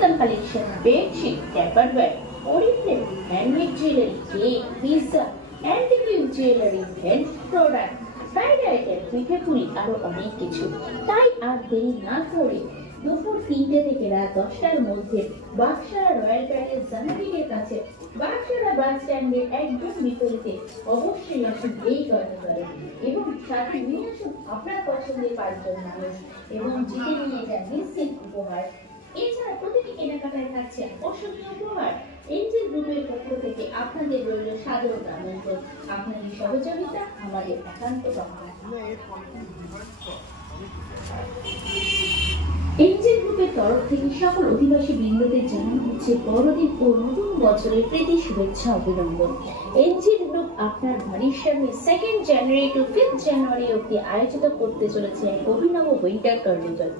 Namadan collection, bedsheet, Tupperware, Oriflame, handmade jewelry, cake, pizza, antique jewelry, hand product, fried item, পিঠেপুলি আরো অনেক কিছু। তাই আর দেরি না করে দুপুর 3টে থেকে রাত 10টার মধ্যে বাক্সারা রয়্যাল প্যালেস জানাটিকের কাছে বাক্সারা বাস স্ট্যান্ডের একদম বিপরীতে অবশ্যই আসুন এই কর্মকারে এবং সাথে নিয়ে আসুন আপনার পছন্দের 5 জন মানুষ এবং জিতে নিয়ে যান নিশ্চিত উপহার। এছাড়া প্রতিটি কেনাকাটায় থাকছে আকর্ষণীয় উপহার। এনজেল গ্রুপের পক্ষ থেকে আপনাদের রইল সাধারণ আমন্ত্রণ। আপনাদের সহযোগিতা আমাদের একান্ত কামনা। এনজেল গ্রুপের তরফ থেকে সকল অধিবাসী বৃন্দদের জানানো হচ্ছে বড়দিন ও নতুন বছরের প্রীতি শুভেচ্ছা অভিনন্দন। এনজেল গ্রুপ আপনার বাড়ির সামনে 2nd জানুয়ারি টু 5th জানুয়ারি অবধি আয়োজিত করতে চলেছে এক অভিনব উইন্টার কার্নিভাল,